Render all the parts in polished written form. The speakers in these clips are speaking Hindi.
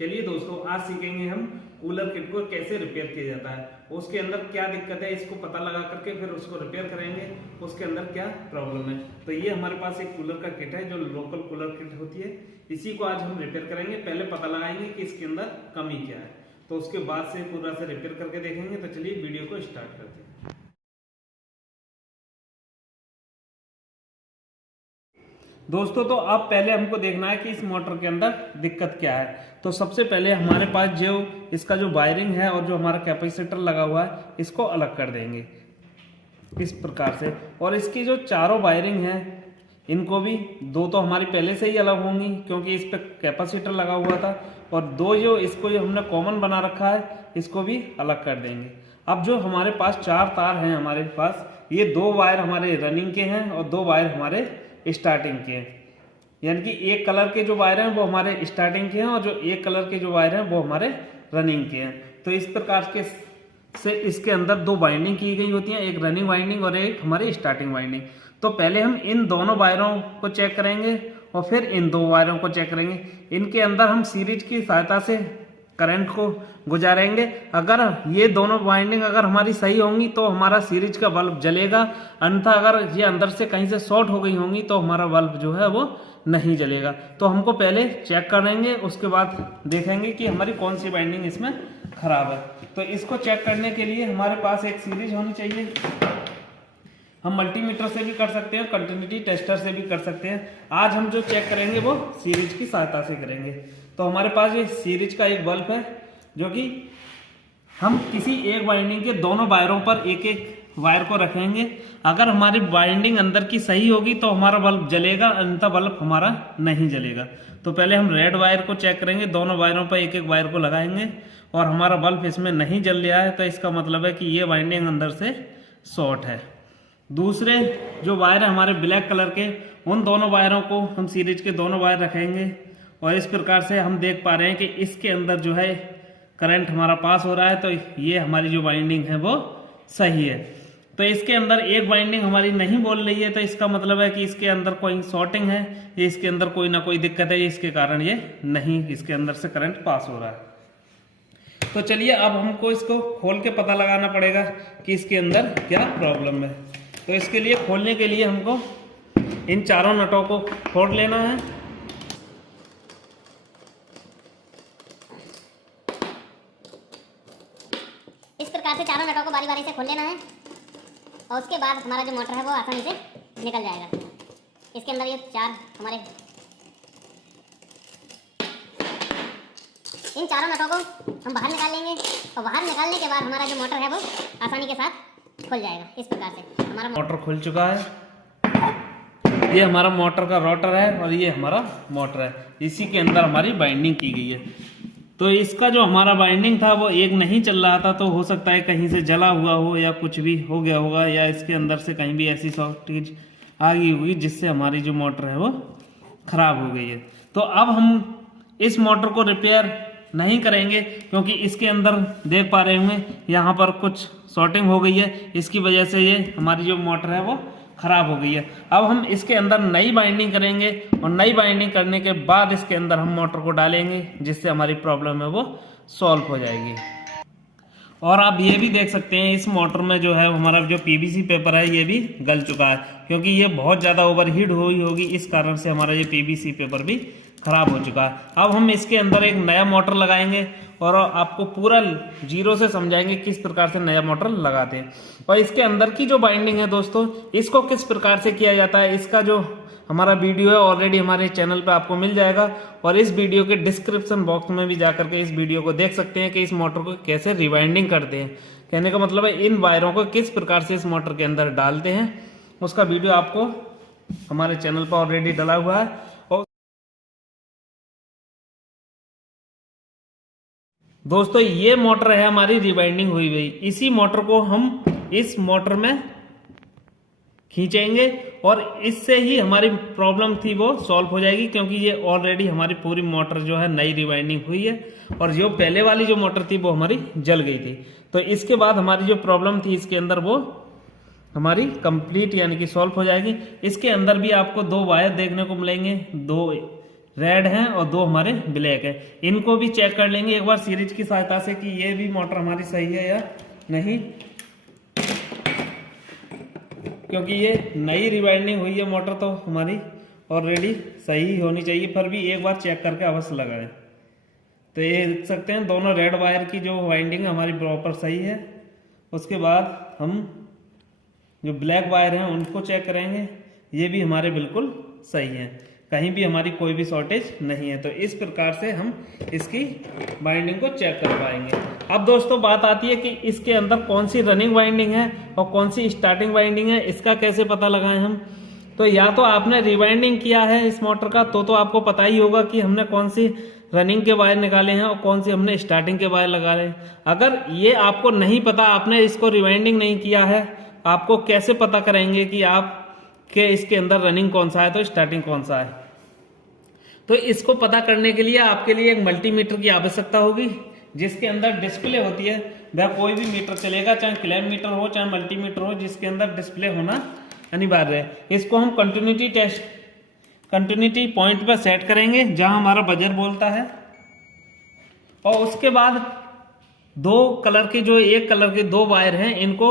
चलिए दोस्तों, आज सीखेंगे हम कूलर किट को कैसे रिपेयर किया जाता है, उसके अंदर क्या दिक्कत है इसको पता लगा करके फिर उसको रिपेयर करेंगे, उसके अंदर क्या प्रॉब्लम है। तो ये हमारे पास एक कूलर का किट है जो लोकल कूलर किट होती है, इसी को आज हम रिपेयर करेंगे। पहले पता लगाएंगे कि इसके अंदर कमी क्या है, तो उसके बाद से पूरा से रिपेयर करके देखेंगे। तो चलिए वीडियो को स्टार्ट करते हैं। दोस्तों, तो अब पहले हमको देखना है कि इस मोटर के अंदर दिक्कत क्या है। तो सबसे पहले हमारे पास जो इसका जो वायरिंग है और जो हमारा कैपेसिटर लगा हुआ है इसको अलग कर देंगे इस प्रकार से। और इसकी जो चारों वायरिंग है इनको भी दो तो हमारी पहले से ही अलग होंगी क्योंकि इस पर कैपेसिटर लगा हुआ था, और दो जो इसको जो हमने कॉमन बना रखा है इसको भी अलग कर देंगे। अब जो हमारे पास चार तार हैं हमारे पास, ये दो वायर हमारे रनिंग के हैं और दो वायर हमारे स्टार्टिंग के हैं। यानी कि एक कलर के जो वायर हैं वो हमारे स्टार्टिंग के हैं और जो एक कलर के जो वायर हैं वो हमारे रनिंग के हैं। तो इस प्रकार के से इसके अंदर दो बाइंडिंग की गई होती हैं, एक रनिंग वाइंडिंग और एक हमारी स्टार्टिंग वाइंडिंग। तो पहले हम इन दोनों वायरों को चेक करेंगे और फिर इन दो वायरों को चेक करेंगे। इनके अंदर हम सीरीज की सहायता से करंट को गुजारेंगे। अगर ये दोनों वाइंडिंग अगर हमारी सही होंगी तो हमारा सीरीज का बल्ब जलेगा, अन्यथा अगर ये अंदर से कहीं से शॉर्ट हो गई होंगी तो हमारा बल्ब जो है वो नहीं जलेगा। तो हमको पहले चेक करेंगे, उसके बाद देखेंगे कि हमारी कौन सी वाइंडिंग इसमें खराब है। तो इसको चेक करने के लिए हमारे पास एक सीरीज होनी चाहिए। हम मल्टीमीटर से भी कर सकते हैं, कंटिन्यूटी टेस्टर से भी कर सकते हैं। आज हम जो चेक करेंगे वो सीरीज की सहायता से करेंगे। तो हमारे पास ये सीरीज का एक बल्ब है जो कि हम किसी एक वाइंडिंग के दोनों वायरों पर एक एक वायर को रखेंगे। अगर हमारी वाइंडिंग अंदर की सही होगी तो हमारा बल्ब जलेगा, अन्यथा बल्ब हमारा नहीं जलेगा। तो पहले हम रेड वायर को चेक करेंगे, दोनों वायरों पर एक एक वायर को लगाएंगे और हमारा बल्ब इसमें नहीं जल रहा है तो इसका मतलब है कि ये वाइंडिंग अंदर से शॉर्ट है। दूसरे जो वायर है हमारे ब्लैक कलर के, उन दोनों वायरों को हम सीरीज के दोनों वायर रखेंगे और इस प्रकार से हम देख पा रहे हैं कि इसके अंदर जो है करंट हमारा पास हो रहा है। तो ये हमारी जो वाइंडिंग है वो सही है। तो इसके अंदर एक वाइंडिंग हमारी नहीं बोल रही है, तो इसका मतलब है कि इसके अंदर कोई शॉर्टिंग है, ये इसके अंदर कोई ना कोई दिक्कत है, इसके कारण ये नहीं इसके अंदर से करंट पास हो रहा है। तो चलिए अब हमको इसको खोल के पता लगाना पड़ेगा कि इसके अंदर क्या प्रॉब्लम है। तो इसके लिए खोलने के लिए हमको इन चारों नटों को फोड़ लेना है। इस प्रकार से चारों नटों को बारी बारी से खोल लेना है और उसके बाद हमारा जो मोटर है वो आसानी से निकल जाएगा। इसके अंदर ये चार हमारे इन चारों नटों को हम बाहर निकाल लेंगे और बाहर निकालने के बाद हमारा जो मोटर है वो आसानी के साथ खुल जाएगा। इस प्रकार से हमारा मोटर खुल चुका है। ये हमारा मोटर का रोटर है और ये हमारा मोटर है, इसी के अंदर हमारी बाइंडिंग की गई है। तो इसका जो हमारा बाइंडिंग था वो एक नहीं चल रहा था, तो हो सकता है कहीं से जला हुआ हो या कुछ भी हो गया होगा, या इसके अंदर से कहीं भी ऐसी शॉर्टेज आ गई होगी जिससे हमारी जो मोटर है वो खराब हो गई है। तो अब हम इस मोटर को रिपेयर नहीं करेंगे क्योंकि इसके अंदर देख पा रहे होंगे यहाँ पर कुछ शॉर्टिंग हो गई है, इसकी वजह से ये हमारी जो मोटर है वो खराब हो गई है। अब हम इसके अंदर नई बाइंडिंग करेंगे और नई बाइंडिंग करने के बाद इसके अंदर हम मोटर को डालेंगे जिससे हमारी प्रॉब्लम है वो सॉल्व हो जाएगी। और आप ये भी देख सकते हैं इस मोटर में जो है हमारा जो पीवीसी पेपर है ये भी गल चुका है, क्योंकि ये बहुत ज़्यादा ओवरहीट हुई होगी, इस कारण से हमारा ये पीवीसी पेपर भी खराब हो चुका है। अब हम इसके अंदर एक नया मोटर लगाएंगे और आपको पूरा जीरो से समझाएंगे किस प्रकार से नया मोटर लगाते हैं। और इसके अंदर की जो बाइंडिंग है दोस्तों, इसको किस प्रकार से किया जाता है इसका जो हमारा वीडियो है ऑलरेडी हमारे चैनल पे आपको मिल जाएगा, और इस वीडियो के डिस्क्रिप्शन बॉक्स में भी जाकर के इस वीडियो को देख सकते हैं कि इस मोटर को कैसे रिवाइंडिंग करते हैं। कहने का मतलब है इन वायरों को किस प्रकार से इस मोटर के अंदर डालते हैं, उसका वीडियो आपको हमारे चैनल पर ऑलरेडी डला हुआ है। और दोस्तों, ये मोटर है हमारी रिवाइंडिंग हुई हुई, इसी मोटर को हम इस मोटर में खींचेंगे और इससे ही हमारी प्रॉब्लम थी वो सॉल्व हो जाएगी, क्योंकि ये ऑलरेडी हमारी पूरी मोटर जो है नई रिवाइंडिंग हुई है और जो पहले वाली जो मोटर थी वो हमारी जल गई थी। तो इसके बाद हमारी जो प्रॉब्लम थी इसके अंदर वो हमारी कंप्लीट यानी कि सॉल्व हो जाएगी। इसके अंदर भी आपको दो वायर देखने को मिलेंगे, दो रेड हैं और 2 हमारे ब्लैक है। इनको भी चेक कर लेंगे एक बार सीरीज की सहायता से कि ये भी मोटर हमारी सही है या नहीं, क्योंकि ये नई रिवाइंडिंग हुई है मोटर तो हमारी ऑलरेडी सही होनी चाहिए, पर भी एक बार चेक करके अवश्य लगाएं। तो ये देख सकते हैं दोनों रेड वायर की जो वाइंडिंग हमारी प्रॉपर सही है। उसके बाद हम जो ब्लैक वायर हैं उनको चेक करेंगे, ये भी हमारे बिल्कुल सही हैं, कहीं भी हमारी कोई भी शॉर्टेज नहीं है। तो इस प्रकार से हम इसकी वाइंडिंग को चेक कर पाएंगे। अब दोस्तों बात आती है कि इसके अंदर कौन सी रनिंग वाइंडिंग है और कौन सी स्टार्टिंग वाइंडिंग है, इसका कैसे पता लगाएं हम। तो या तो आपने रिवाइंडिंग किया है इस मोटर का तो आपको पता ही होगा कि हमने कौन सी रनिंग के वायर निकाले हैं और कौन सी हमने स्टार्टिंग के वायर लगा रहे हैं। अगर ये आपको नहीं पता, आपने इसको रिवाइंडिंग नहीं किया है, आपको कैसे पता करेंगे कि आप के इसके अंदर रनिंग कौन सा है तो स्टार्टिंग कौन सा है। तो इसको पता करने के लिए आपके लिए एक मल्टीमीटर की आवश्यकता होगी, जिसके अंदर डिस्प्ले होती है। वह कोई भी मीटर चलेगा, चाहे क्लैम्प मीटर हो चाहे मल्टीमीटर हो, जिसके अंदर डिस्प्ले होना अनिवार्य है। इसको हम कंटिन्यूटी पॉइंट पर सेट करेंगे जहां हमारा बजर बोलता है, और उसके बाद 2 कलर की जो एक कलर के 2 वायर हैं इनको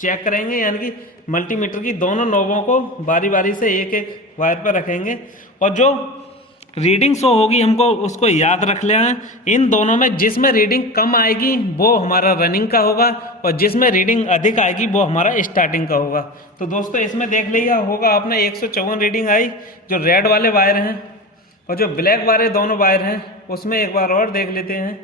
चेक करेंगे, यानी कि मल्टीमीटर की दोनों नोबों को बारी बारी से एक एक वायर पर रखेंगे, और जो रीडिंग शो होगी हमको उसको याद रख लेना। इन दोनों में जिसमें रीडिंग कम आएगी वो हमारा रनिंग का होगा, और जिसमें रीडिंग अधिक आएगी वो हमारा स्टार्टिंग का होगा। तो दोस्तों इसमें देख लिया होगा आपने 154 रीडिंग आई जो रेड वाले वायर हैं, और जो ब्लैक वाले दोनों वायर हैं उसमें एक बार और देख लेते हैं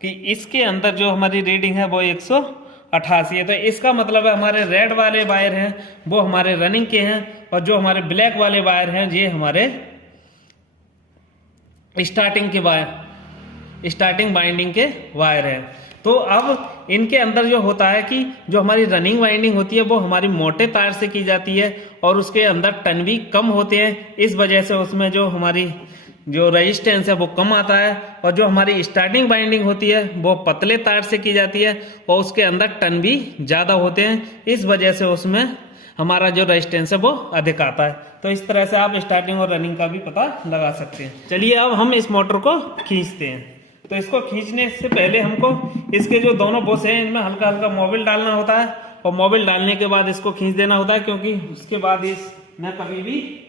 कि इसके अंदर जो हमारी रीडिंग है वो 188 है। तो इसका मतलब है हमारे रेड वाले वायर हैं वो हमारे रनिंग के हैं, और जो हमारे ब्लैक वाले वायर हैं ये हमारे स्टार्टिंग बाइंडिंग के वायर है। तो अब इनके अंदर जो होता है कि जो हमारी रनिंग वाइंडिंग होती है वो हमारी मोटे तार से की जाती है, और उसके अंदर टन भी कम होते हैं, इस वजह से उसमें जो हमारी जो रेजिस्टेंस है वो कम आता है। और जो हमारी स्टार्टिंग बाइंडिंग होती है वो पतले तार से की जाती है, और उसके अंदर टन भी ज़्यादा होते हैं, इस वजह से उसमें हमारा जो रेजिस्टेंस है वो अधिक आता है। तो इस तरह से आप स्टार्टिंग और रनिंग का भी पता लगा सकते हैं। चलिए अब हम इस मोटर को खींचते हैं। तो इसको खींचने से पहले हमको इसके जो दोनों बुश हैं इनमें हल्का हल्का मोबिल डालना होता है, और मोबिल डालने के बाद इसको खींच देना होता है, क्योंकि उसके बाद इसमें कभी भी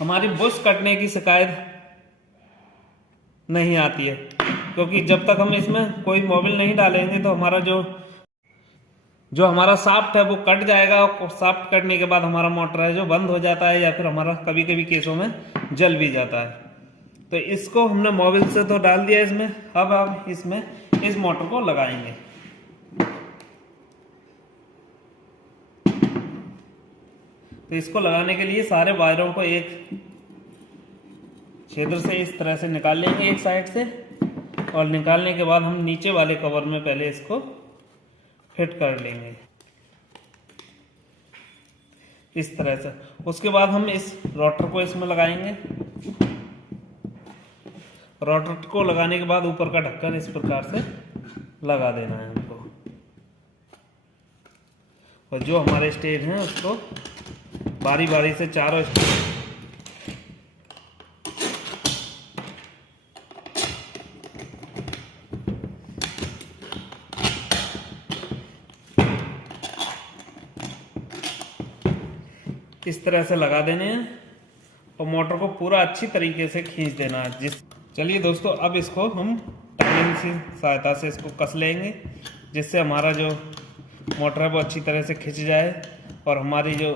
हमारी बुश कटने की शिकायत नहीं आती है। क्योंकि जब तक हम इसमें कोई मोबिल नहीं डालेंगे तो हमारा जो हमारा शाफ्ट है वो कट जाएगा, और शाफ्ट कटने के बाद हमारा मोटर है जो बंद हो जाता है, या फिर हमारा कभी कभी केसों में जल भी जाता है। तो इसको हमने मोबिल से तो डाल दिया इसमें, अब आप इसमें इस मोटर को लगाएंगे। तो इसको लगाने के लिए सारे वायरों को एक छिद्र से इस तरह से निकाल लेंगे एक साइड से, और निकालने के बाद हम नीचे वाले कवर में पहले इसको फिट कर लेंगे इस तरह से। उसके बाद हम इस रोटर को इसमें लगाएंगे। रोटर को लगाने के बाद ऊपर का ढक्कन इस प्रकार से लगा देना है हमको, और जो हमारे स्टेज हैं उसको बारी बारी से चारों इस तरह से लगा देने हैं, और मोटर को पूरा अच्छी तरीके से खींच देना है। चलिए दोस्तों अब इसको हम टाइमिंग की सहायता से इसको कस लेंगे, जिससे हमारा जो मोटर है वो अच्छी तरह से खिंच जाए, और हमारी जो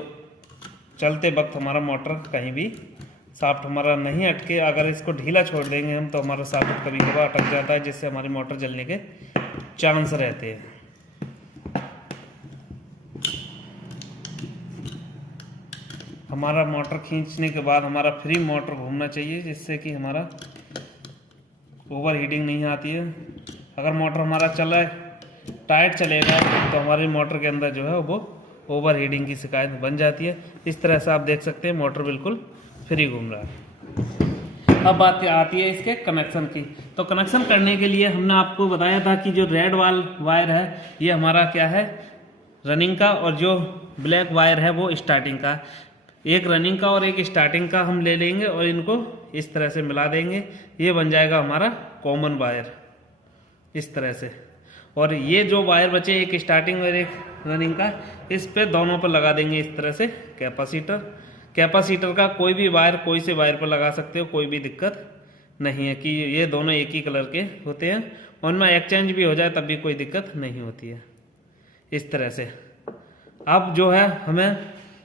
चलते वक्त हमारा मोटर कहीं भी शाफ्ट हमारा नहीं अटके। अगर इसको ढीला छोड़ देंगे हम तो हमारा शाफ्ट कभी कभार अटक जाता है, जिससे हमारी मोटर जलने के चांस रहते हैं। हमारा मोटर खींचने के बाद हमारा फ्री मोटर घूमना चाहिए, जिससे कि हमारा ओवर हीटिंग नहीं आती है। अगर मोटर हमारा टाइट चलेगा तो हमारी मोटर के अंदर जो है वो ओवर हीटिंग की शिकायत बन जाती है। इस तरह से आप देख सकते हैं मोटर बिल्कुल फ्री घूम रहा है। अब बात आती है इसके कनेक्शन की। तो कनेक्शन करने के लिए हमने आपको बताया था कि जो रेड वायर है ये हमारा क्या है, रनिंग का, और जो ब्लैक वायर है वो स्टार्टिंग का। एक रनिंग का और एक स्टार्टिंग का हम ले लेंगे और इनको इस तरह से मिला देंगे। ये बन जाएगा हमारा कॉमन वायर इस तरह से। और ये जो वायर बचे एक स्टार्टिंग और एक रनिंग का, इस पे दोनों पर लगा देंगे इस तरह से कैपेसिटर। कैपेसिटर का कोई भी वायर कोई से वायर पर लगा सकते हो, कोई भी दिक्कत नहीं है कि ये दोनों एक ही कलर के होते हैं, उनमें एक्सचेंज भी हो जाए तब भी कोई दिक्कत नहीं होती है इस तरह से। अब जो है हमें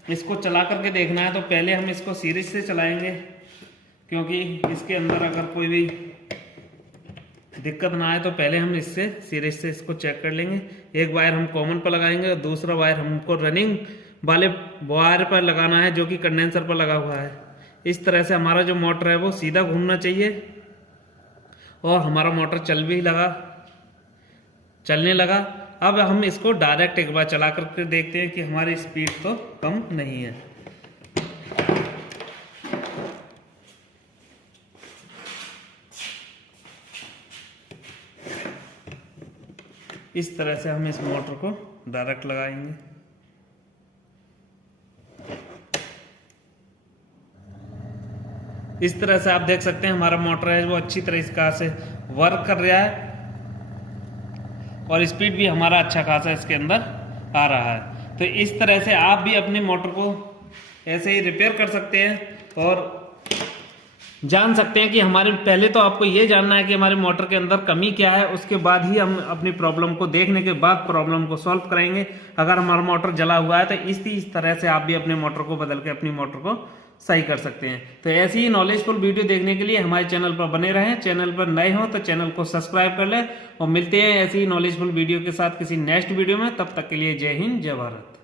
इसको चला करके देखना है, तो पहले हम इसको सीरीज से चलाएंगे, क्योंकि इसके अंदर अगर कोई भी दिक्कत ना आए तो पहले हम इससे सीरीज से इसको चेक कर लेंगे। एक वायर हम कॉमन पर लगाएंगे और दूसरा वायर हमको रनिंग वाले वायर पर लगाना है जो कि कंडेंसर पर लगा हुआ है। इस तरह से हमारा जो मोटर है वो सीधा घूमना चाहिए और हमारा मोटर चलने लगा। अब हम इसको डायरेक्ट एक बार चला करके देखते हैं कि हमारी स्पीड तो कम नहीं है। इस तरह से हम इस मोटर को डायरेक्ट लगाएंगे। इस तरह से आप देख सकते हैं हमारा मोटर है वो अच्छी तरह से वर्क कर रहा है और स्पीड भी हमारा अच्छा खासा इसके अंदर आ रहा है। तो इस तरह से आप भी अपनी मोटर को ऐसे ही रिपेयर कर सकते हैं और जान सकते हैं कि हमारे, पहले तो आपको ये जानना है कि हमारे मोटर के अंदर कमी क्या है, उसके बाद ही हम अपनी प्रॉब्लम को देखने के बाद प्रॉब्लम को सॉल्व करेंगे। अगर हमारा मोटर जला हुआ है तो इस तरह से आप भी अपने मोटर को बदल के अपनी मोटर को सही कर सकते हैं। तो ऐसी ही नॉलेजफुल वीडियो देखने के लिए हमारे चैनल पर बने रहें। चैनल पर नए हो तो चैनल को सब्सक्राइब कर लें और मिलते हैं ऐसी ही नॉलेजफुल वीडियो के साथ किसी नेक्स्ट वीडियो में। तब तक के लिए जय हिंद, जय भारत।